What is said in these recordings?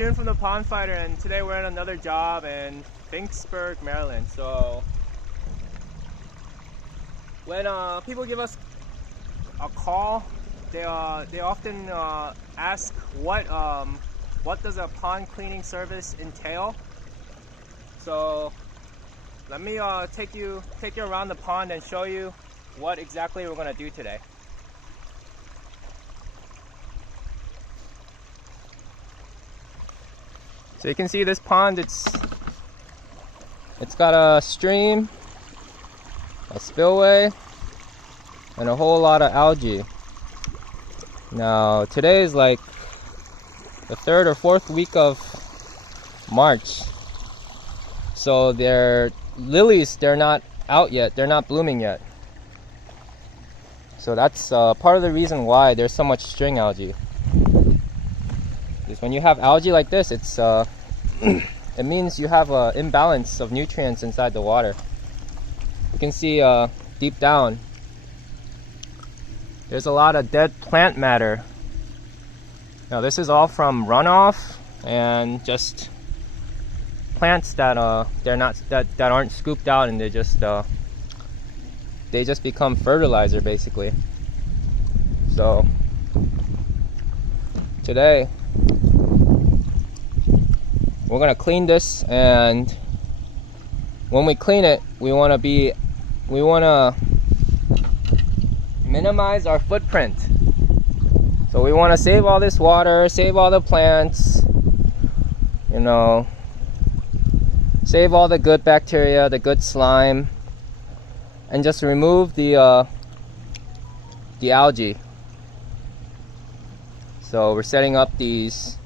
June from the Pond Fighter, and today we're at another job in Finksburg, Maryland. So when people give us a call, they often ask what does a pond cleaning service entail. So let me take you around the pond and show you what exactly we're going to do today. So you can see this pond, it's got a stream, a spillway, and a whole lot of algae. Now today is like the 3rd or 4th week of March. So their lilies, they're not out yet, they're not blooming yet. So that's part of the reason why there's so much string algae. When you have algae like this, it's it means you have an imbalance of nutrients inside the water. You can see deep down, there's a lot of dead plant matter. Now this is all from runoff and just plants that that aren't scooped out, and they just become fertilizer basically. So today we're gonna clean this, and when we clean it, we wanna minimize our footprint. So we wanna save all this water, save all the plants, you know, save all the good bacteria, the good slime, and just remove the algae. So we're setting up these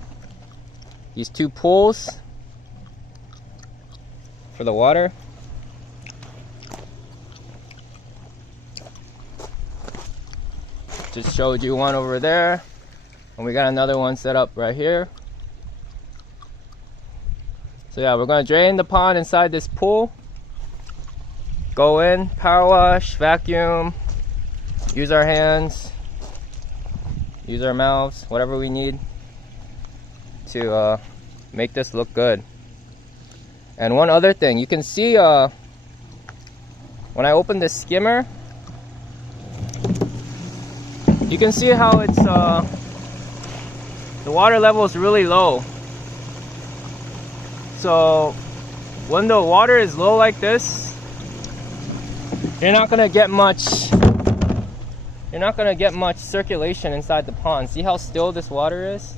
2 pools for the water. Just showed you one over there, and we got another one set up right here. So yeah, we're gonna drain the pond inside this pool. Go in, power wash, vacuum, use our hands, use our mouths, whatever we need to make this look good. And one other thing, you can see when I open this skimmer, you can see how it's the water level is really low. So when the water is low like this, you're not gonna get much circulation inside the pond. See how still this water is?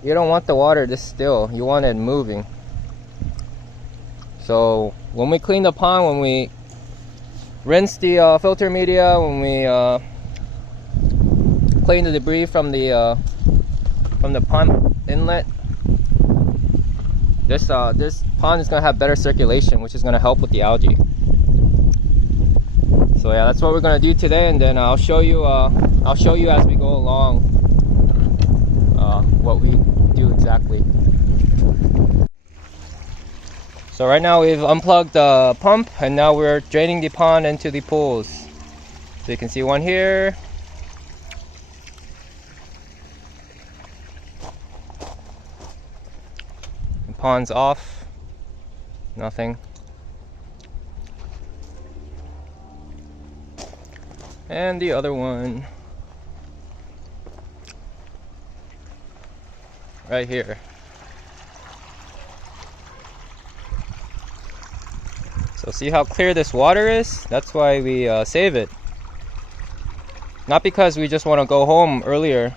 You don't want the water this still, you want it moving. So when we clean the pond, when we rinse the filter media, when we clean the debris from the pump inlet, this pond is gonna have better circulation, which is gonna help with the algae. So yeah, that's what we're gonna do today, and then I'll show you as we go along what we do exactly. So right now we've unplugged the pump, and now we're draining the pond into the pools. So you can see one here, the pond's off, nothing. And the other one right here. So see how clear this water is? That's why we save it. Not because we just want to go home earlier,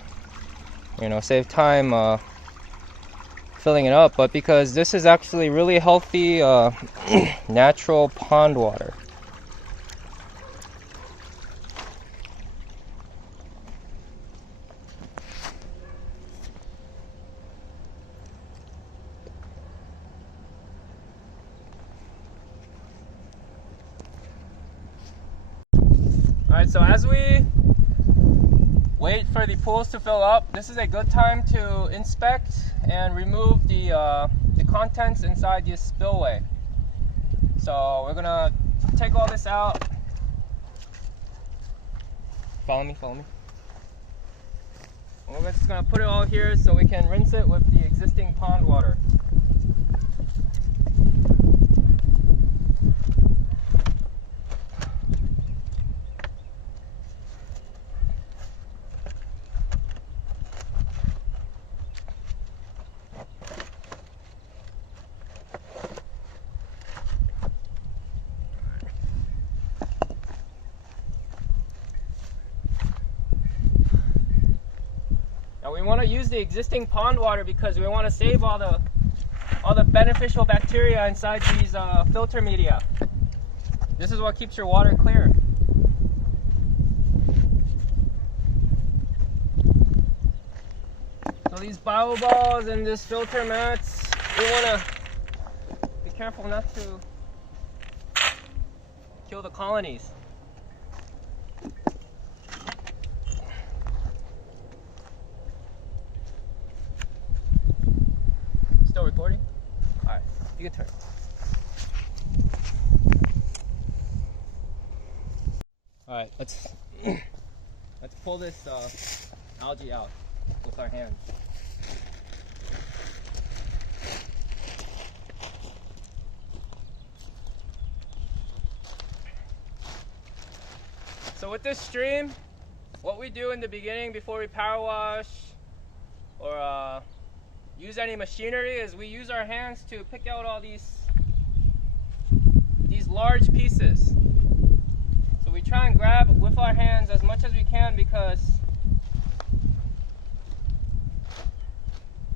you know, save time filling it up, but because this is actually really healthy natural pond water. Alright, so as we wait for the pools to fill up, this is a good time to inspect and remove the contents inside this spillway. So we're gonna take all this out. Follow me. We're just gonna put it all here so we can rinse it with the existing pond water. Now we want to use the existing pond water because we want to save all the beneficial bacteria inside these filter media. This is what keeps your water clear. So these bioballs and this filter mats, we want to be careful not to kill the colonies. Still recording? Alright, you can turn. Alright, let's pull this algae out with our hands. So with this stream, what we do in the beginning before we power wash or use any machinery is we use our hands to pick out all these large pieces. So we try and grab with our hands as much as we can because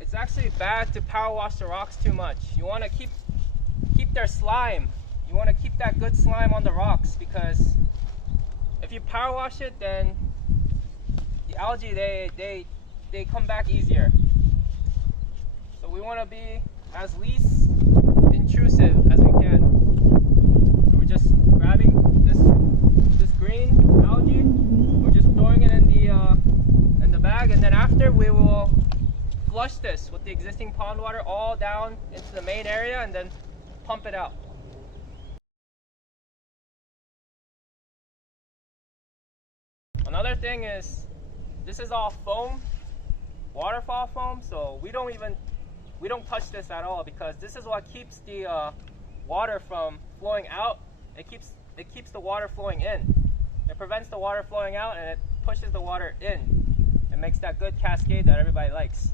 it's actually bad to power wash the rocks too much. You want to keep their slime. You want to keep that good slime on the rocks because if you power wash it, then the algae they come back easier. So we want to be as least intrusive as we can. So we're just grabbing this green algae. We're just throwing it in the bag, and then after we will flush this with the existing pond water all down into the main area, and then pump it out. Another thing is this is all foam, waterfall foam, so we don't touch this at all because this is what keeps the water from flowing out. It keeps the water flowing in. It prevents the water flowing out and it pushes the water in. It makes that good cascade that everybody likes.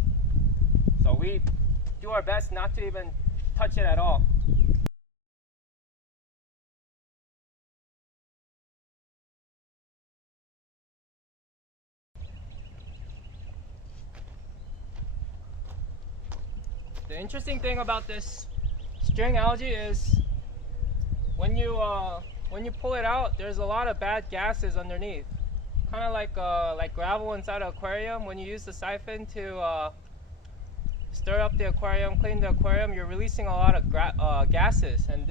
So we do our best not to even touch it at all. The interesting thing about this string algae is when you pull it out, there's a lot of bad gases underneath. Kind of like gravel inside an aquarium. When you use the siphon to stir up the aquarium, clean the aquarium, you're releasing a lot of gases. And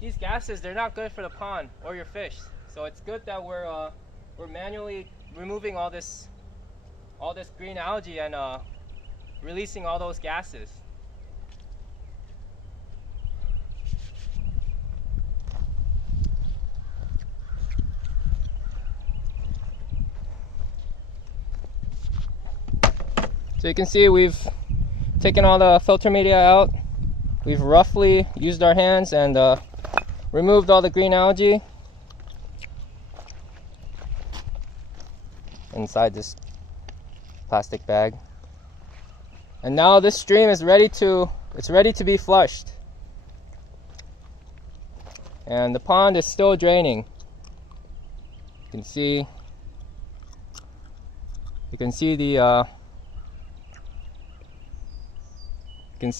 these gases, they're not good for the pond or your fish. So it's good that we're manually removing all this green algae and releasing all those gases. So you can see we've taken all the filter media out. We've roughly used our hands and removed all the green algae inside this plastic bag. And now this stream is ready to be flushed. And the pond is still draining. You can see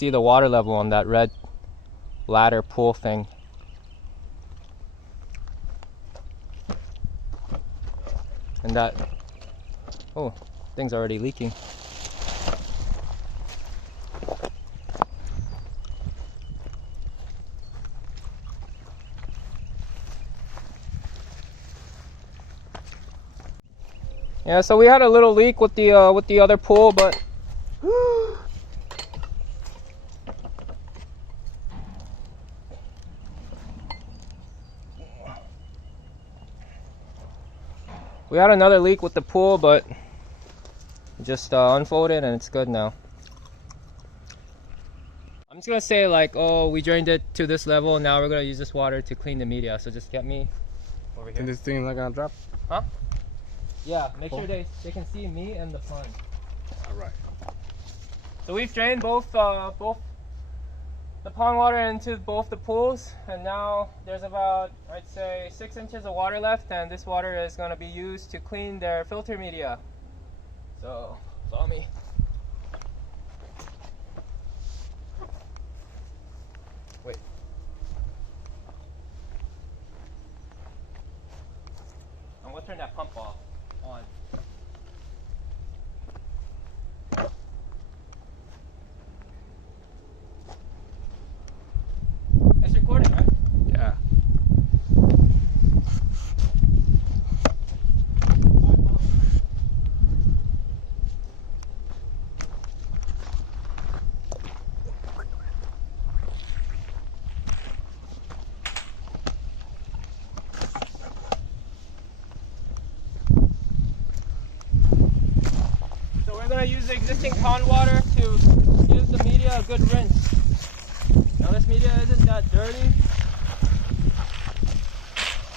the water level on that red ladder pool thing. And that, oh, thing's already leaking. Yeah, so we had a little leak with the other pool, but we had another leak with the pool, but Just unfold it and it's good now. I'm just gonna say like, oh, we drained it to this level, now we're gonna use this water to clean the media. So just get me over here. And this thing not gonna drop? Huh? Yeah, make sure they can see me and the pond. Alright. So we've drained both the pond water into both the pools, and now there's about, I'd say, 6 inches of water left, and this water is gonna be used to clean their filter media. So follow me. Wait. I'm gonna turn that pump off. On. It's recording, right? Yeah. We're going to use the existing pond water to give the media a good rinse. Now this media isn't that dirty,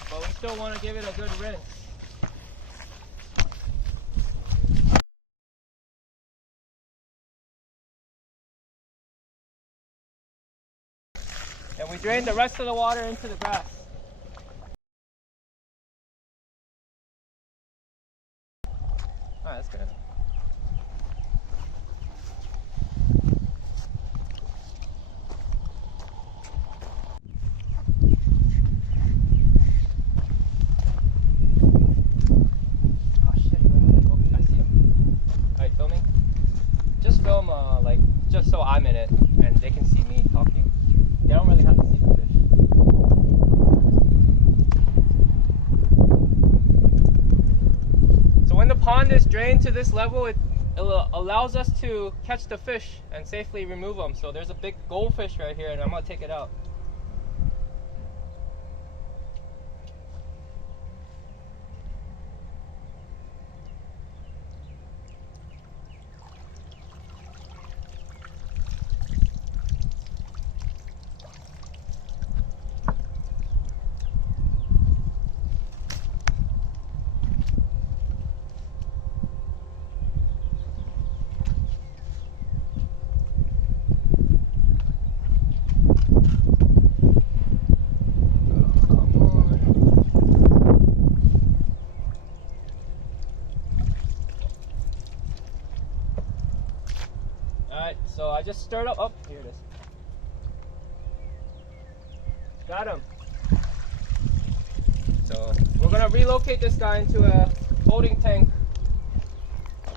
but we still want to give it a good rinse. And we drain the rest of the water into the grass. Alright, that's good. Just so I'm in it and they can see me talking. They don't really have to see the fish. So when the pond is drained to this level, it allows us to catch the fish and safely remove them. So there's a big goldfish right here and I'm going to take it out. So I just stirred up. Oh, here it is. Got him. So we're gonna relocate this guy into a holding tank.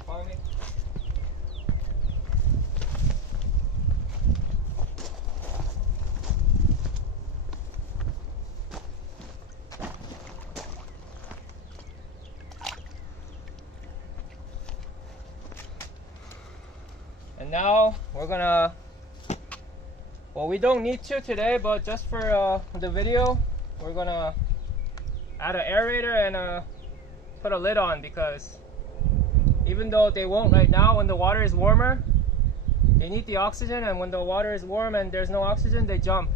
Follow me. And now we're gonna, well, we don't need to today, but just for the video, we're gonna add an aerator and put a lid on, because even though they won't right now, when the water is warmer, they need the oxygen, and when the water is warm and there's no oxygen, they jump.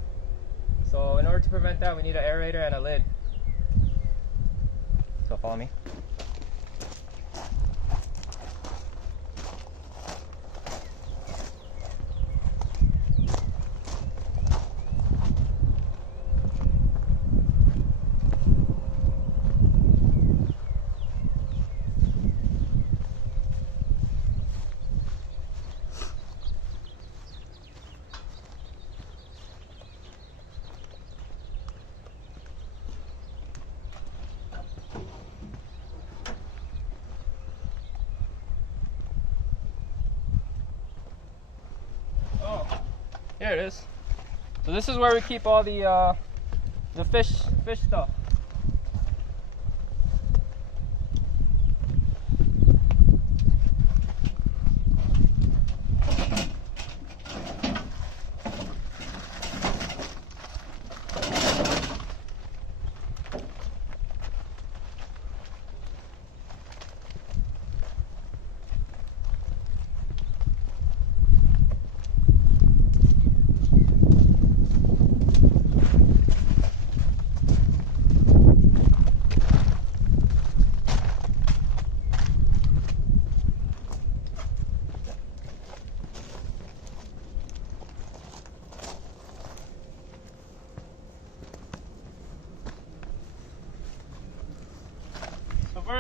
So in order to prevent that, we need an aerator and a lid. So follow me. Here it is. So this is where we keep all the fish stuff.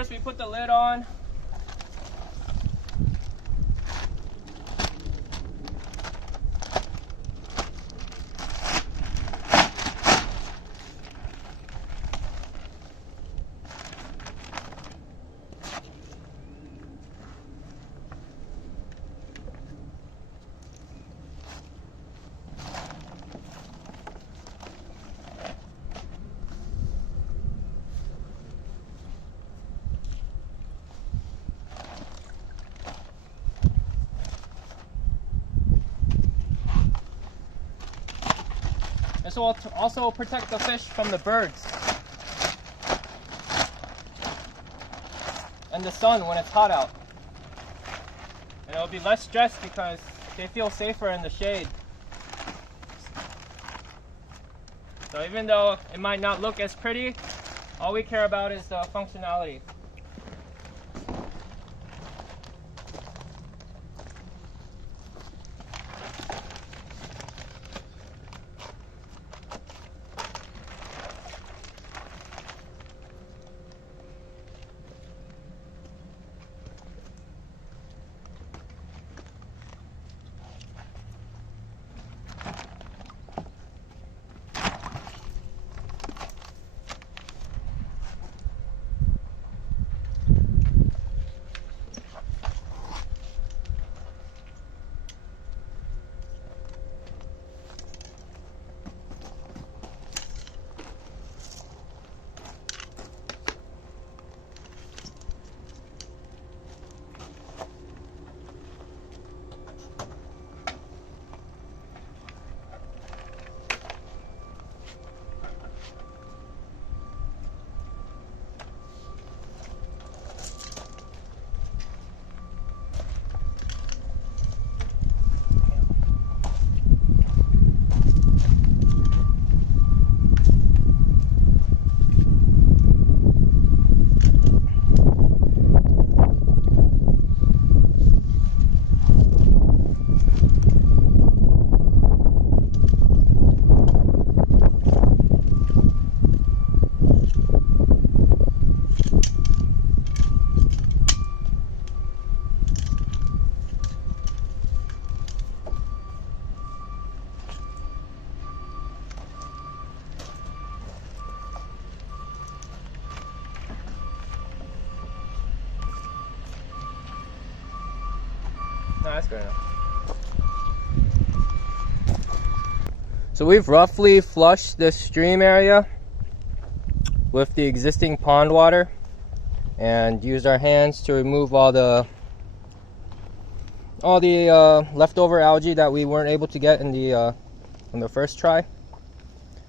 first we put the lid on. This will also protect the fish from the birds and the sun when it's hot out. And it'll be less stress because they feel safer in the shade. So even though it might not look as pretty, all we care about is the functionality. No, that's good enough. So we've roughly flushed this stream area with the existing pond water and used our hands to remove all the leftover algae that we weren't able to get in the first try.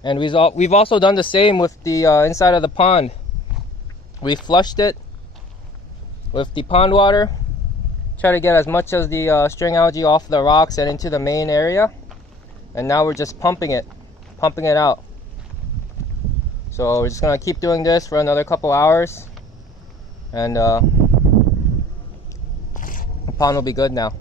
And we've also done the same with the inside of the pond. We flushed it with the pond water. Try to get as much of the string algae off the rocks and into the main area, and now we're just pumping it out. So we're just gonna keep doing this for another couple hours, and the pond will be good now.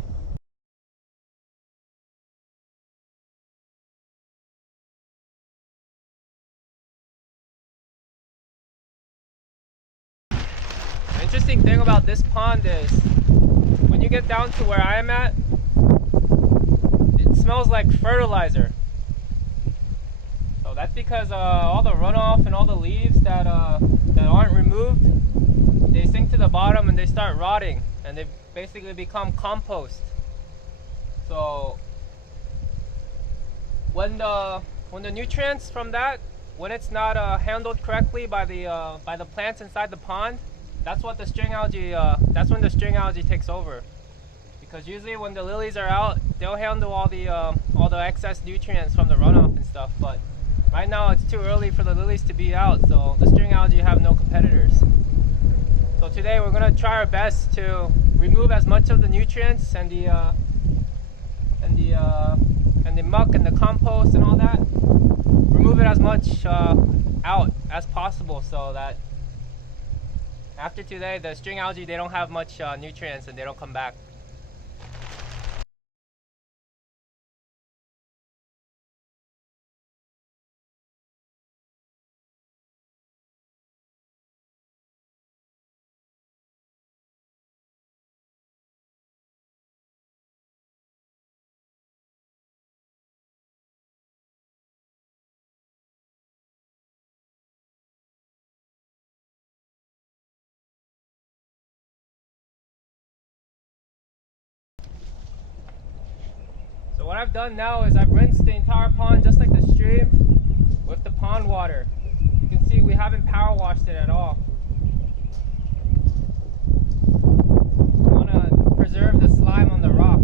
The interesting thing about this pond is when you get down to where I am at, it smells like fertilizer. So that's because all the runoff and all the leaves that aren't removed, they sink to the bottom and they start rotting, and they basically become compost. So when the nutrients from that, when it's not handled correctly by the plants inside the pond, that's what the string algae. That's when the string algae takes over. Because usually when the lilies are out, they'll handle all the excess nutrients from the runoff and stuff. But right now it's too early for the lilies to be out, so the string algae have no competitors. So today we're gonna try our best to remove as much of the nutrients and the muck and the compost and all that. Remove it as much out as possible, so that after today, the string algae, they don't have much nutrients and they don't come back. So what I've done now is I've rinsed the entire pond just like the stream with the pond water. You can see we haven't power washed it at all. We want to preserve the slime on the rock.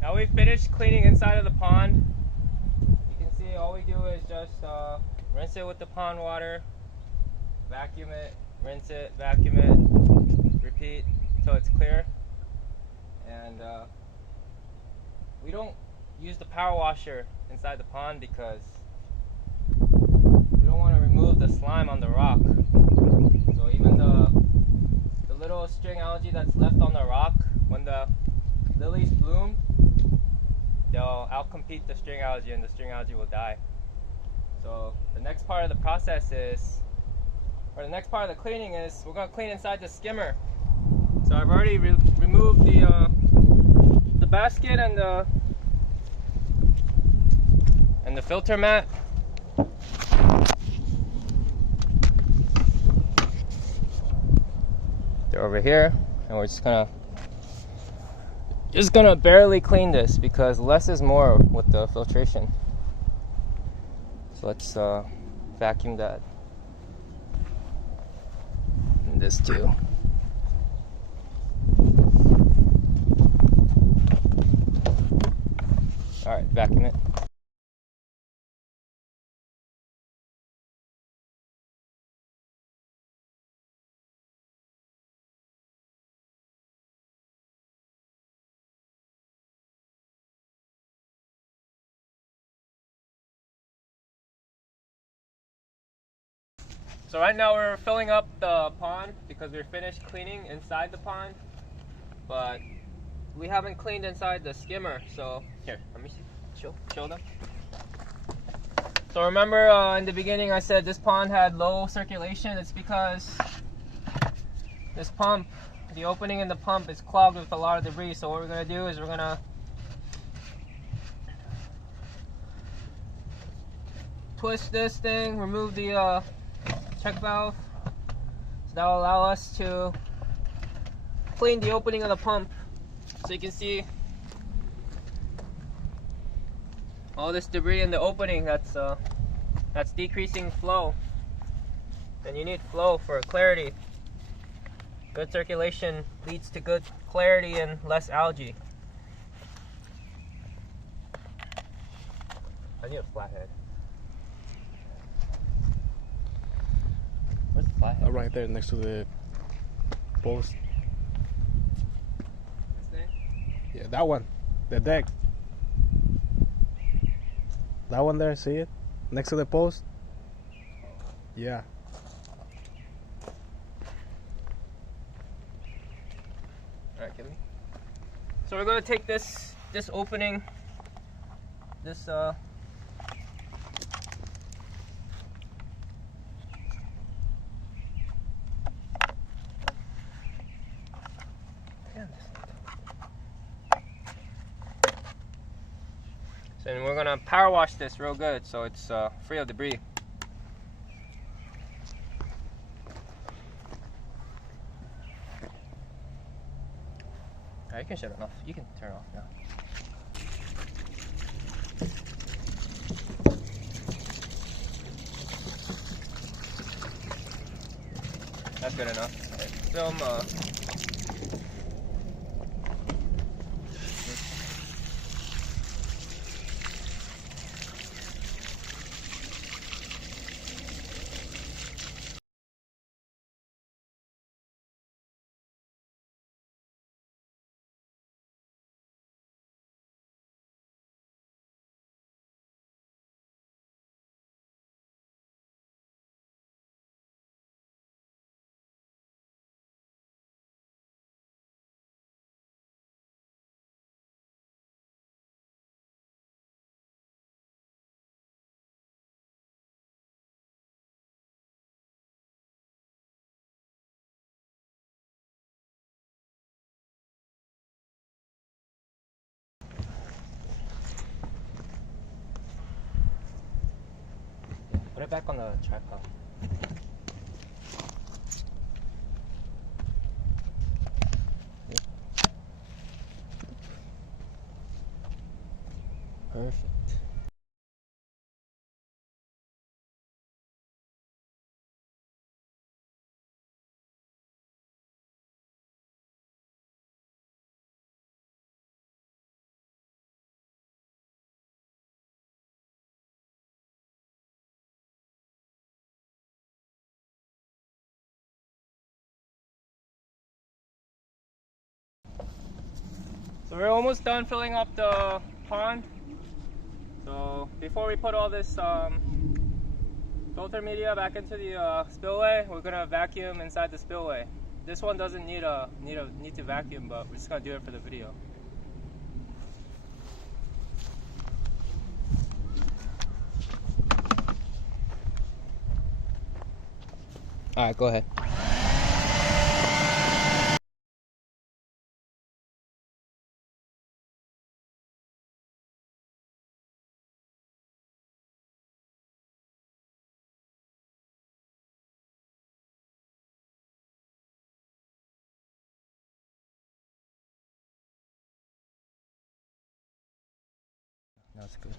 Now we've finished cleaning inside of the pond. You can see all we do is just rinse it with the pond water, vacuum it, rinse it, vacuum it, repeat until it's clear. And we don't use the power washer inside the pond because we don't want to remove the slime on the rock. So even the little string algae that's left on the rock, when the lilies bloom, they'll outcompete the string algae and the string algae will die. So the next part of the process is, or the next part of the cleaning is, we're going to clean inside the skimmer. So I've already removed the basket and the filter mat. They're over here, and we're just gonna barely clean this because less is more with the filtration. So let's vacuum that. And this too. Alright, vacuum it. So right now we're filling up the pond because we're finished cleaning inside the pond, but we haven't cleaned inside the skimmer. So here, let me show them. So remember in the beginning I said this pond had low circulation. It's because this pump, the opening in the pump is clogged with a lot of debris. So what we're going to do is we're going to twist this thing, remove the check valve, so that will allow us to clean the opening of the pump. So you can see all this debris in the opening that's decreasing flow, and you need flow for clarity. Good circulation leads to good clarity and less algae. I need a flathead. Where's the flathead? Right there next to the post. This thing? Yeah, that one. The deck. That one there, see it? Next to the post? Yeah. Alright, give me. So we're going to take this opening, this and we're gonna power wash this real good so it's free of debris. Alright, you can shut it off. You can turn it off now. That's good enough. Alright, film it back on the tripod. Perfect. So we're almost done filling up the pond. So before we put all this filter media back into the spillway, we're gonna vacuum inside the spillway. This one doesn't need to vacuum, but we're just gonna do it for the video. All right, go ahead. That's good.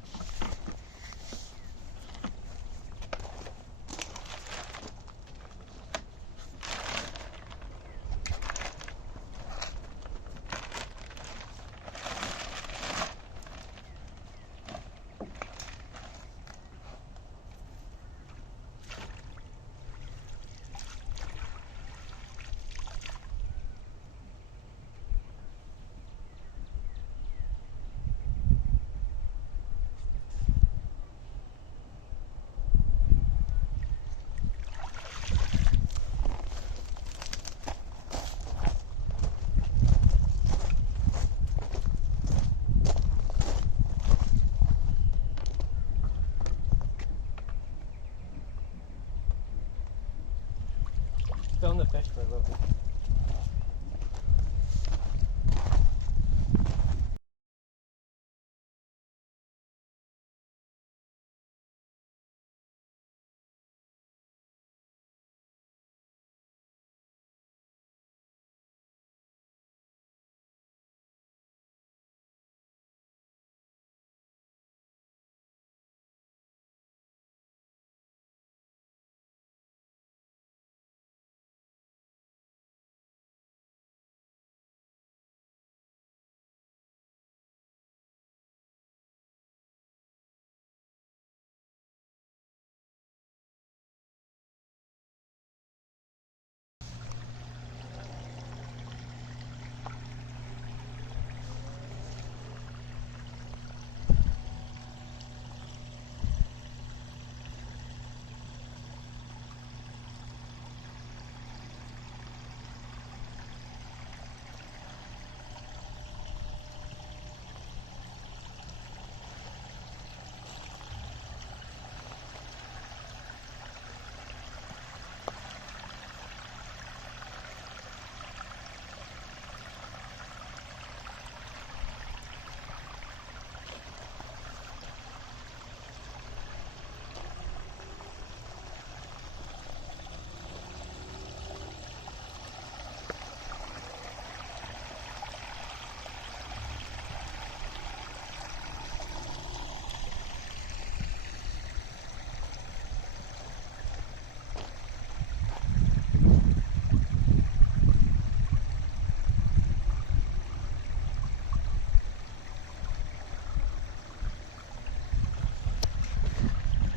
Film the fish for a little bit.